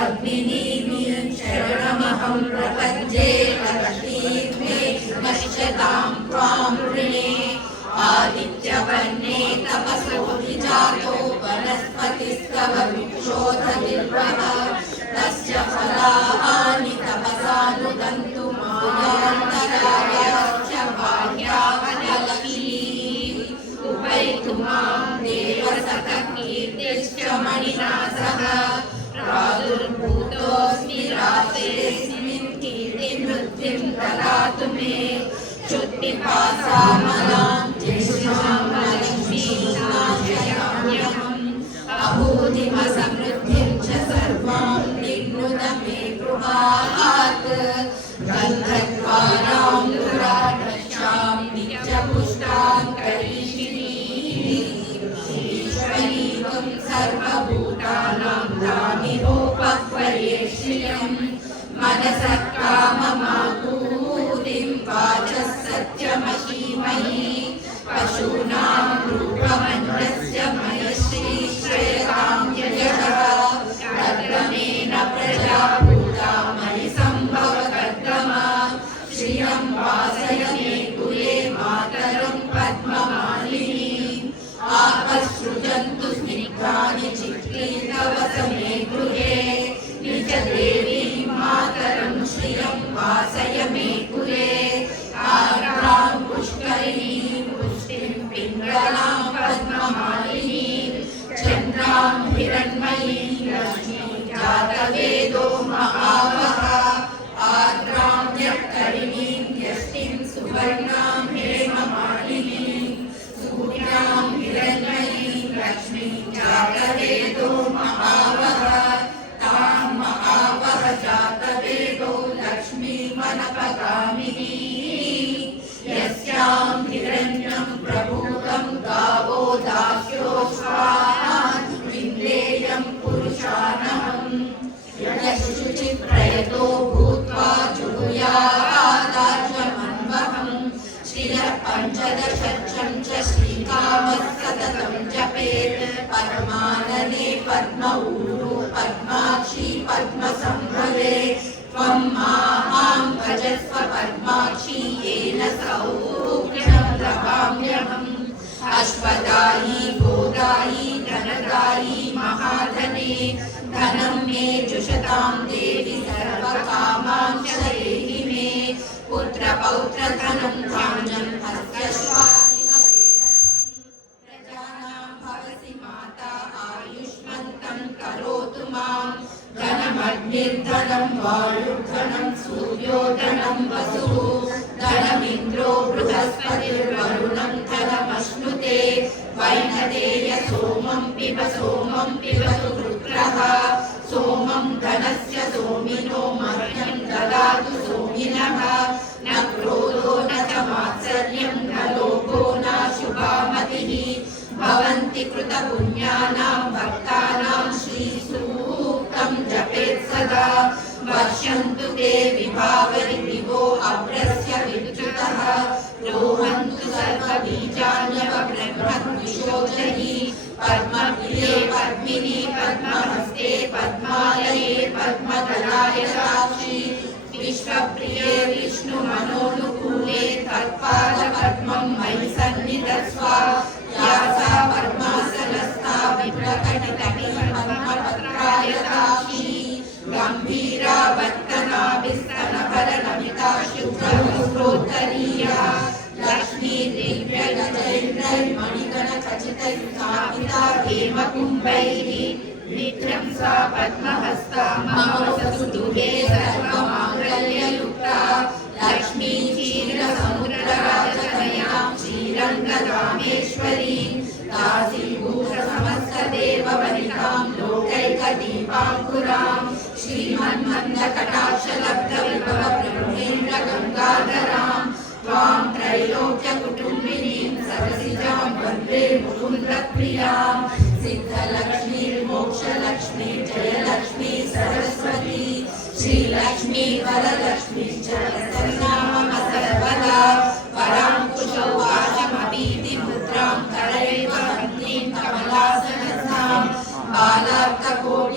पद्मिनी शरणमहं प्रपद्ये लक्ष्मी नश्यतां त्वां ऋणे आदित्यवर्णे तपसो विजातो वनस्पतिस्तव वृक्षोऽधनिर्वः तस्य फलानि तपसानुदन्तु मायान्तरायाश्च बाह्यावलकीः उपैतु मां देवसखकीर्तिश्च मणिना सह प्रादुर्भूतोऽस्मि रात्रेऽस्मिन् कीर्तिवृद्धिं ददातु मे क्षुत्पिपासामलां तृष्णां लक्ष्मीं नाशयाम्यहम् अभूतिमसमृद्धिं च सर्वां निघ्नुत मे गृहात् गन्धद्वारां दुराढ्यां नित्यपुष्टां करीषिणीं सर्वभूतानां दामिरोपक्वरेष्यं मनसः काममापूतिं वाचः सत्यमशीमयि पशूनां रूपमन्यस्य मयश्रीश्रयतां यशः कर्दमेन प्रजा भूता मयि सम्भव कर्दमा श्रियं वासय मे कुले मातरं पद्ममालिनीम् आपसृजन्तु स्निग्धानि चित्ते तव समे गृहे निजदेवीं मातरं श्रियं वासय मे कुले आर्द्रां पुष्करिणीं पुष्टिं पिङ्गलां पद्ममालिनीं चन्द्रां हिरण्मयीं लक्ष्मीं जातवेदो महावः आर्द्रां यत्करिणीं यष्टिं सुवर्णां हेममालिनीं सूर्यां हिरण्मयीं लक्ष्मीं जातवेदो महावः तां महावः जातवेदो लक्ष्मीमनपगामिनी यस्यां हिरण्यं प्रभूतं गावो दास्योऽश्वान् विन्देयं पुरुषानहम् यशुचिप्रयतो भूत्वा जुहुयादार्जमन्वहम् श्रियः पञ्चदशं च श्रीकामः सततं जपेत् पद्मानने पद्म ऊरू पद्माक्षी पद्मसम्भवे त्वं मां भजस्व पद्माक्षी येन सौख्यं लभाम्यहम् अश्वदायी गोदायी धनदायी महाधने धनं मे जुषतां देवि सर्वकामां च देहि मे पुत्रपौत्रधनं धान्यं प्रजानां भवसि माता आयुष्मन्तं करोतु मां धनमग्निर्धनं वायुर्धनं सूर्योधनं वसुः धनमिन्द्रो बृहस्पतिर्वरुणं धनमश्नुते वैनदेय सोमं पिबतु वृत्रः सोमं धनस्य सोमिनो मह्यं ददातु सोमिनः न क्रोधो न च मात्सर्यं न लोभो न शुभामतिः भवन्ति कृतपुण्यानां भक्तानां श्रीसूक्तं जपेत् सदा वर्षन्तु ते विभावरि दिवो अभ्रस्य विद्युतः रोहन्तु सर्वबीजान्यव ब्रह्मद्विषोजहि पद्मप्रिये पद्मिनी पद्महस्ते पद्मालये पद्मदलायताक्षि विश्वप्रिये विष्णुमनोनुकूले तत्पादपद्मं मयि सन्निधत्स्व या सा पद्मासनस्था विप्रकटितटिः पद्मपत्रायताक्षी गम्भीरा वक्तनाभिस्तनभरनमिता शुभ्रवस्त्रोत्तरीया लक्ष्मी दिव्यगजैर्मणिगणखचितैर्स्थापिता हेमकुम्भैः नित्यं सा पद्महस्ता मम वसतुगृहे सर्वमाङ्गल्ययुक्ता लक्ष्मी क्षीरसमुद्रराजतनयां श्रीरङ्गधामेश्वरीं दासीभूषसमस्तदेववनितां लोकैकदीपाङ्कुरां श्रीमन्मन्दकटाक्षलब्धविभवप्रभुहेन्द्रगङ्गाधरां त्वां त्रैलोक्यकुटुम्बिनीं सरसिजां वन्दे मुकुन्दप्रियां सिद्धलक्ष्मीर्मोक्षलक्ष्मी जयलक्ष्मी सरस्वती श्रीलक्ष्मी वरलक्ष्मी च सर्वनाम सर्वदा पराङ्कुशौ वाचमपीति मुद्रां करैव हन्त्रीं कमलासनस्थां बालार्ककोटि